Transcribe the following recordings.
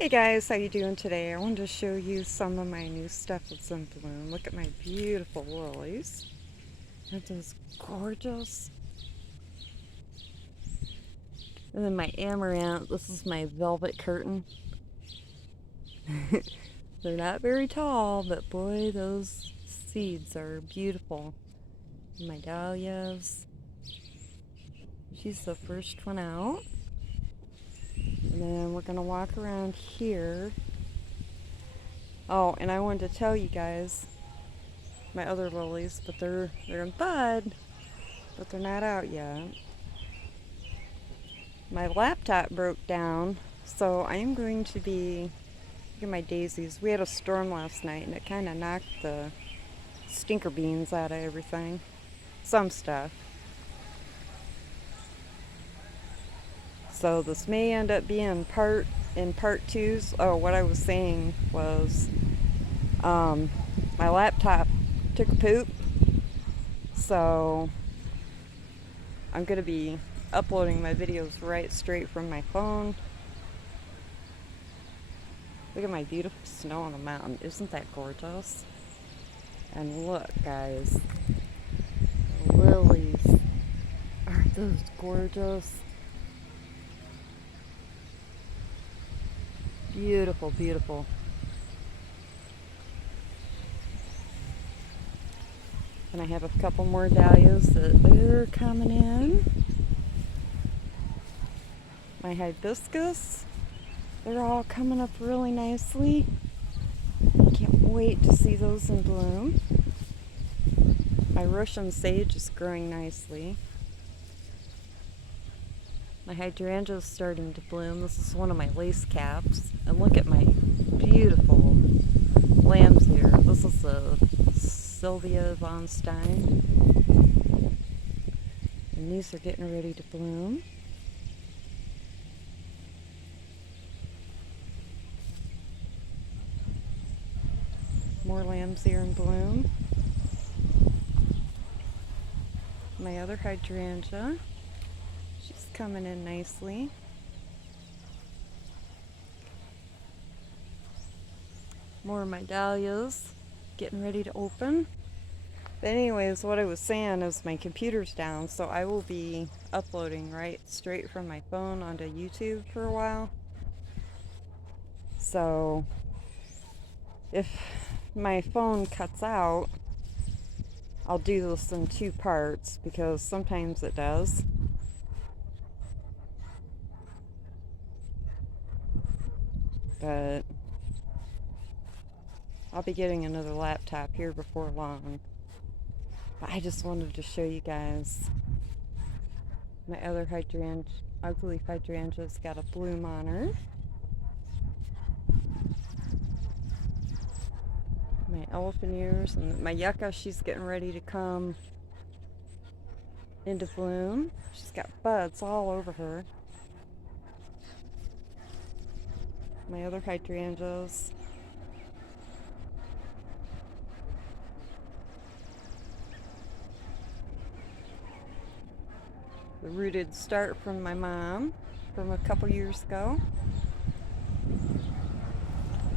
Hey guys, how you doing today? I wanted to show you some of my new stuff that's in bloom. Look at my beautiful lilies. Aren't those gorgeous? And then my amaranth. This is my velvet curtain. They're not very tall, but boy, those seeds are beautiful. And my dahlias. She's the first one out. And then we're gonna walk around here. Oh, and I wanted to tell you guys my other lilies, but they're in bud, but they're not out yet. My laptop broke down, so I am going to be, look at my daisies. We had a storm last night and it kind of knocked the stinker beans out of everything. Some stuff. So this may end up being part 2s. Oh, what I was saying was my laptop took a poop, so I'm gonna be uploading my videos right straight from my phone. Look at my beautiful snow on the mountain. Isn't that gorgeous? And look, guys, the lilies. Aren't those gorgeous? Beautiful, beautiful. And I have a couple more dahlias that they're coming in. My hibiscus, they're all coming up really nicely. Can't wait to see those in bloom. My Russian sage is growing nicely. My hydrangea is starting to bloom. This is one of my lace caps. And look at my beautiful lambs here. This is the Sylvia von Stein. And these are getting ready to bloom. More lambs here in bloom. My other hydrangea, she's coming in nicely. More of my dahlias getting ready to open. But anyways, what I was saying is my computer's down, so I will be uploading right straight from my phone onto YouTube for a while. So if my phone cuts out, I'll do this in 2 parts because sometimes it does. But I'll be getting another laptop here before long. But I just wanted to show you guys my other hydrangea, ugly hydrangea's got a bloom on her. My elephant ears and my yucca, she's getting ready to come into bloom. She's got buds all over her. My other hydrangeas. The rooted start from my mom from a couple years ago.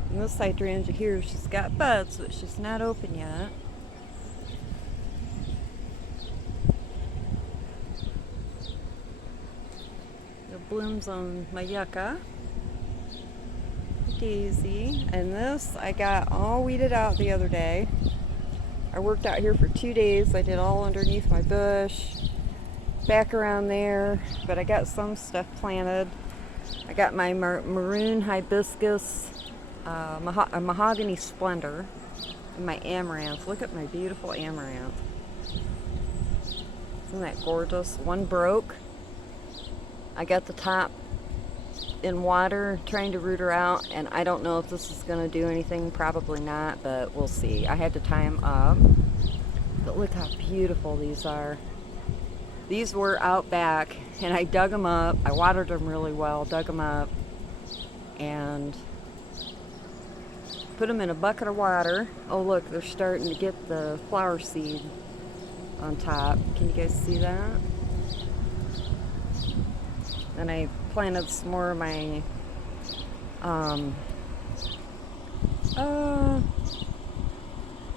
And this hydrangea here, she's got buds, but she's not open yet. The blooms on my yucca. Daisy. And this I got all weeded out the other day. I worked out here for 2 days. I did all underneath my bush, back around there, but I got some stuff planted. I got my maroon hibiscus, a mahogany splendor, and my amaranth. Look at my beautiful amaranth. Isn't that gorgeous? One broke. I got the top in water trying to root her out, and I don't know if this is going to do anything. Probably not, but we'll see. I had to tie them up. But look how beautiful these are. These were out back, and I dug them up. I watered them really well, dug them up, and put them in a bucket of water. Oh look, they're starting to get the flower seed on top. Can you guys see that? And I planted some more of my Um,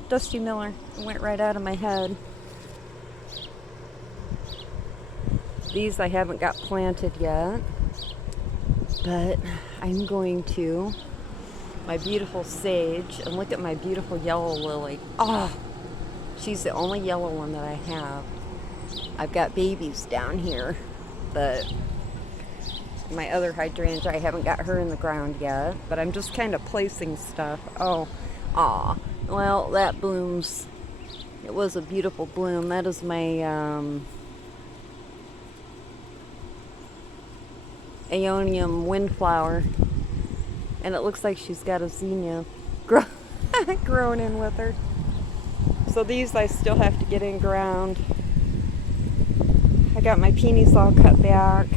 Dusty Miller. It went right out of my head. These I haven't got planted yet, but I'm going to. My beautiful sage, and look at my beautiful yellow lily. Oh, she's the only yellow one that I have. I've got babies down here, but my other hydrangea, I haven't got her in the ground yet, but I'm just kind of placing stuff. Oh, aw. Well, that blooms. It was a beautiful bloom. That is my Aeonium windflower. And it looks like she's got a zinnia growing in with her. So these I still have to get in ground. I got my peonies all cut back.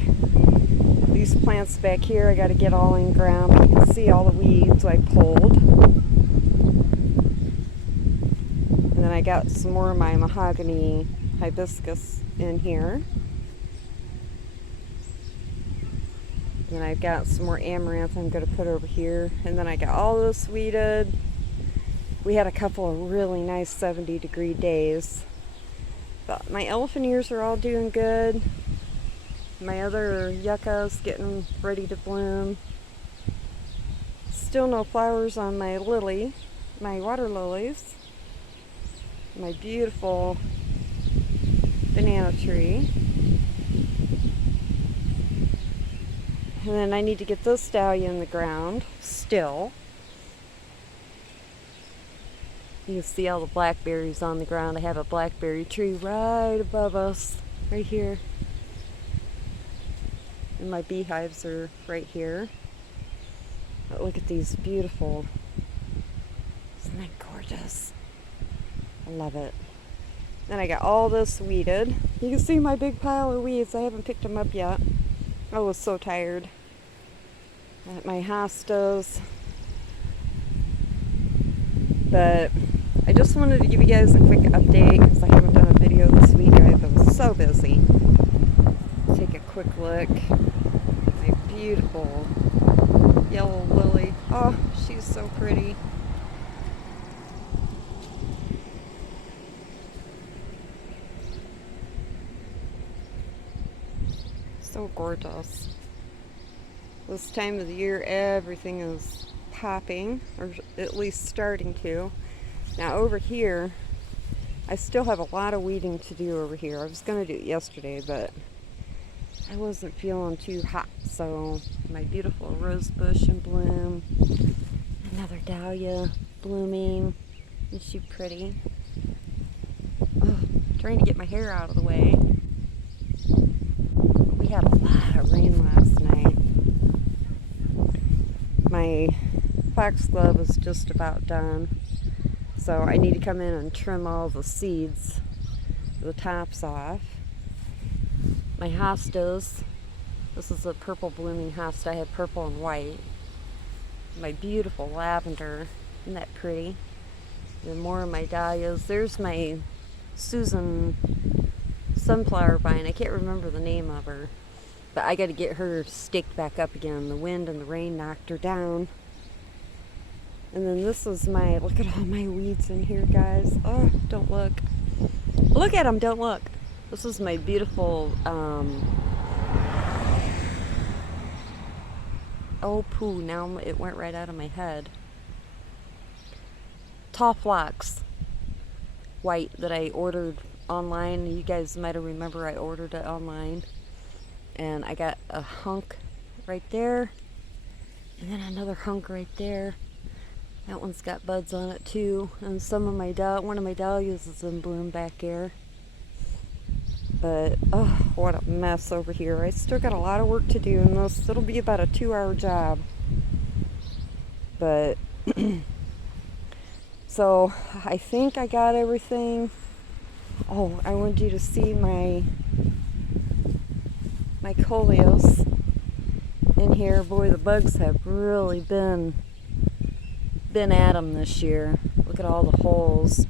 These plants back here I got to get all in ground. You can see all the weeds I pulled. And then I got some more of my mahogany hibiscus in here. And then I've got some more amaranth I'm going to put over here. And then I got all this weeded. We had a couple of really nice 70-degree days. But my elephant ears are all doing good. My other yucca's getting ready to bloom. Still no flowers on my lily, my water lilies. My beautiful banana tree. And then I need to get this dahlia in the ground still. You can see all the blackberries on the ground. I have a blackberry tree right above us, right here. And my beehives are right here. But look at these beautiful. Isn't that gorgeous? I love it. Then I got all this weeded. You can see my big pile of weeds. I haven't picked them up yet. I was so tired. At my hostas. But I just wanted to give you guys a quick update because I haven't done a video this week. I've been so busy. Take a quick look. My beautiful yellow lily. Oh, she's so pretty. So gorgeous. This time of the year, everything is popping, or at least starting to. Now over here, I still have a lot of weeding to do over here. I was going to do it yesterday, but I wasn't feeling too hot. So my beautiful rose bush in bloom. Another dahlia blooming. Isn't she pretty? Oh, trying to get my hair out of the way. We had a lot of rain last night. My foxglove is just about done. So I need to come in and trim all the seeds, the tops off. My hostas, this is a purple blooming hosta. I have purple and white. My beautiful lavender, isn't that pretty? And more of my dahlias. There's my Susan sunflower vine. I can't remember the name of her, but I got to get her staked back up again. The wind and the rain knocked her down. And then this is my, look at all my weeds in here, guys. Oh, don't look. Look at them, don't look. This is my beautiful, oh poo, now it went right out of my head. Tall phlox, white, that I ordered online. You guys might have remember I ordered it online. And I got a hunk right there. And then another hunk right there. That one's got buds on it too. And some of my one of my dahlias is in bloom back there. But, oh, what a mess over here. I still got a lot of work to do in this. It'll be about a 2-hour job. But, so, I think I got everything. Oh, I wanted you to see my coleus in here. Boy, the bugs have really been at them this year. Look at all the holes.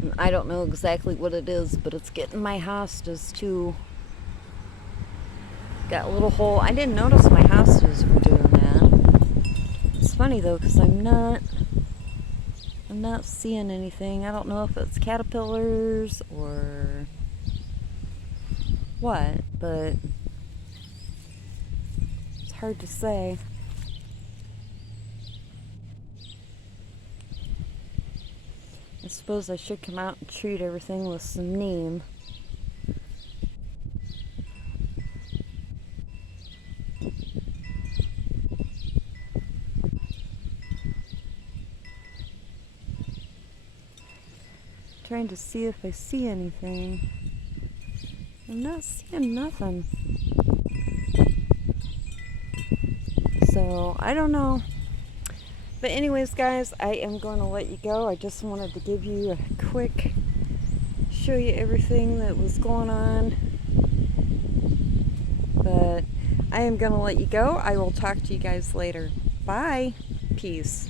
And I don't know exactly what it is, but it's getting my hostas too. Got a little hole. I didn't notice my hostas were doing that. funny though, because I'm not seeing anything. I don't know if it's caterpillars or what, but it's hard to say. I suppose I should come out and treat everything with some neem. Trying to see if I see anything. I'm not seeing nothing. So, I don't know. But anyways, guys, I am going to let you go. I just wanted to give you a quick, show you everything that was going on. But I am going to let you go. I will talk to you guys later. Bye. Peace.